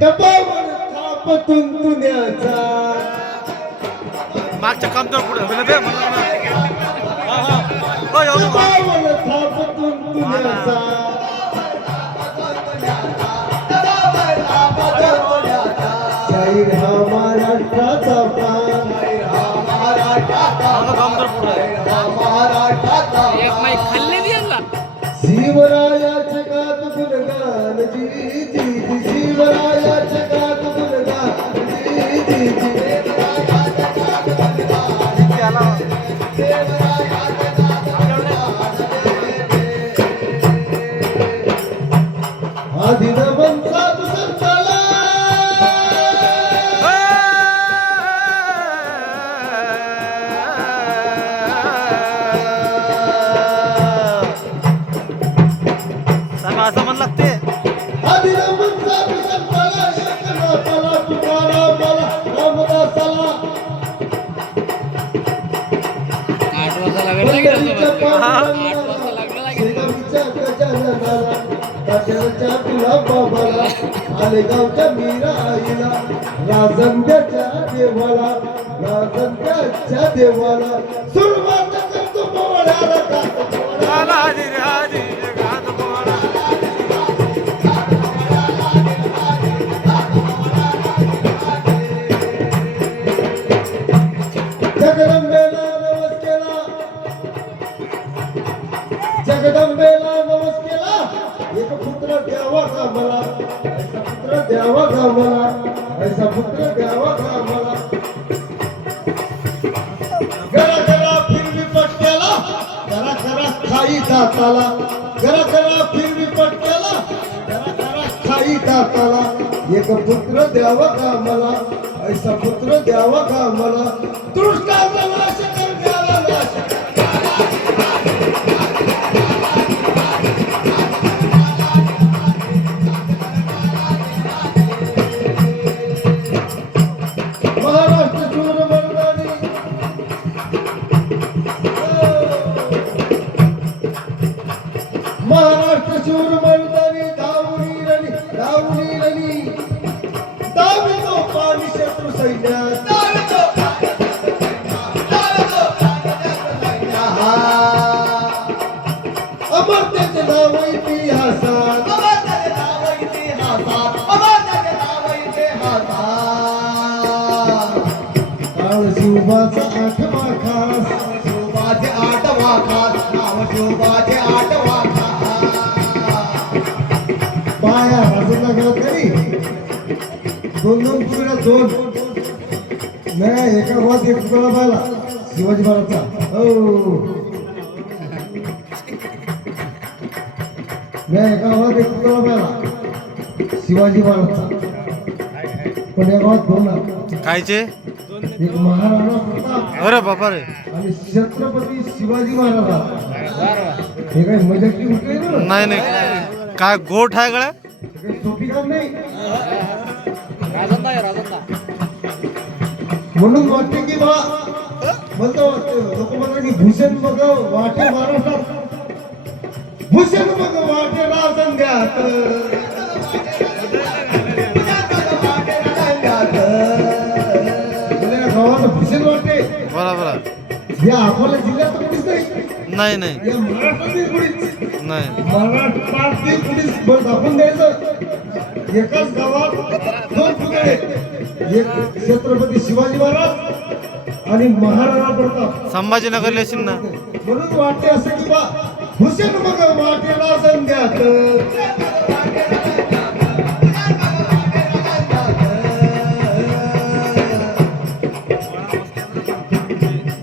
दबावर थाप तुंतुण्याचा मागच्या कामतर पुढे होईल ते म्हणलं ना. हा, हा. हो, काशीच्या तुला बाबाला आलेगावच्या मीरा आईला राजंद्याच्या देवाला राजंद्याच्या देवाला सुरुवात करतो पोळ्याला. जगदंबेला नमस केला. एक पुत्र द्यावा का मला? ऐसा पुत्र द्यावा का मला? ऐसा पुत्र द्यावा का मला? घरा गरा फिरवी पट्ट्याला घरा घरा खाई दाताला. घरा गरा फिरवी पट्ट्याला घरा घरा खाई दाताला. एक पुत्र द्यावा का मला? ऐसा पुत्र द्यावा का मला? दृष्टाचा महाराष्ट्र शूर मर्दानी दावणी रणी दावणी रणी पाया हसत लागला तरी दोन दोन पुढे दोन. नाही एका वाद एक तुकडा पाहिला शिवाजी महाराजचा. हो. नाही एका वाद एक तुकडा पाहिला शिवाजी महाराजचा. पण एका वाद दोन. कायचे एक महाराणा अरे बापा रे. आणि छत्रपती शिवाजी महाराज हे गोष्ट आहे ना? नाही नाही. काय गोठ आहे गळ्या सोपी काम नाही राजंदा आहे राजंदा म्हणून वाटते की बा म्हणतो लोक म्हणतात की भूषण बघ वाटे महाराष्ट्रात भूषण बघ वाटे राजंद्यात म्हणजे या गावाला भूषण वाटे बरोबर या अकोला जिल्ह्यात नाही नाही नाही. दाखवून द्यायचं. एकाच गावात दोन पुतळे. एक छत्रपती शिवाजी महाराज आणि महाराणा प्रताप. संभाजीनगर लेशील ना. म्हणून वाटते असं की बा हुसेन मग वाटेला संध्यात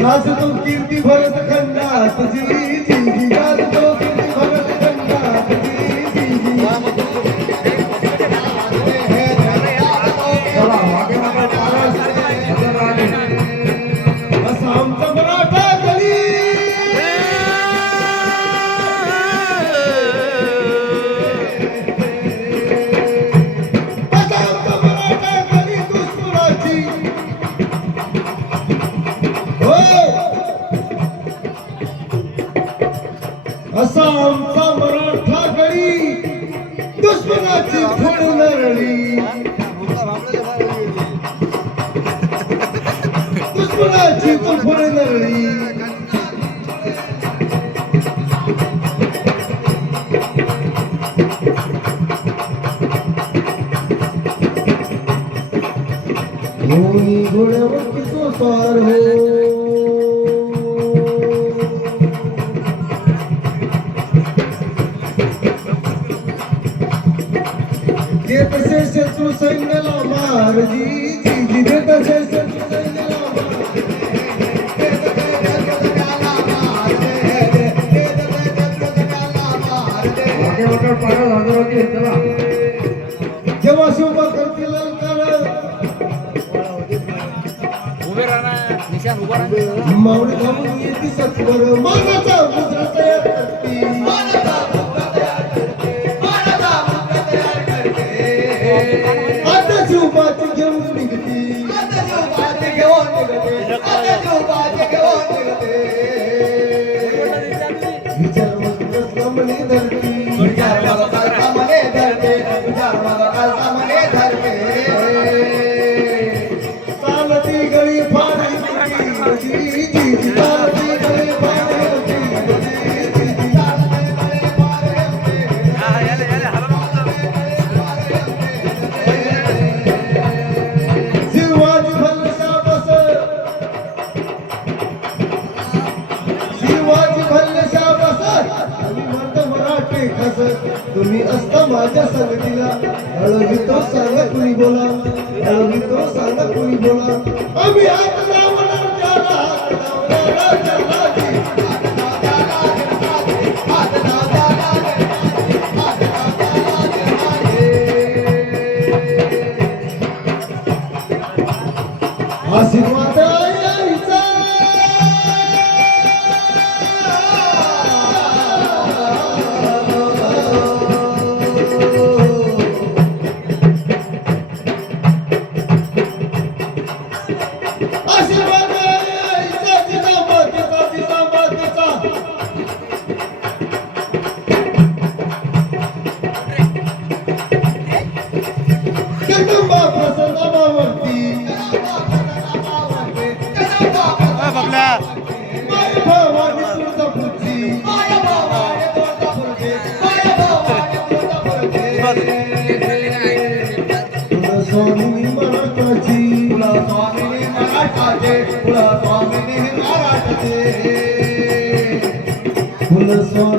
गाजतो कीर्ती भरत खंडा तुझी जी असा आमचा मराठा गडी दुश्मनाची खूण नरळी दुश्मनाची खूण नरळी गुणवंत तो हो देत से शत्रू सैन्याला मार जी जी जी देत से शत्रू जेव्हा करतील ललकार उभे राहणार निशान उभा राहणार मावळी घालून येते सत्वर. मानाचा तयार आता तुम्ही असता माझ्या संगतीला. हळवीतो सांगा कुणी बोला. हळवीतो सांगा कुणी बोला. आम्ही आता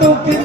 गाजतो कीर्ती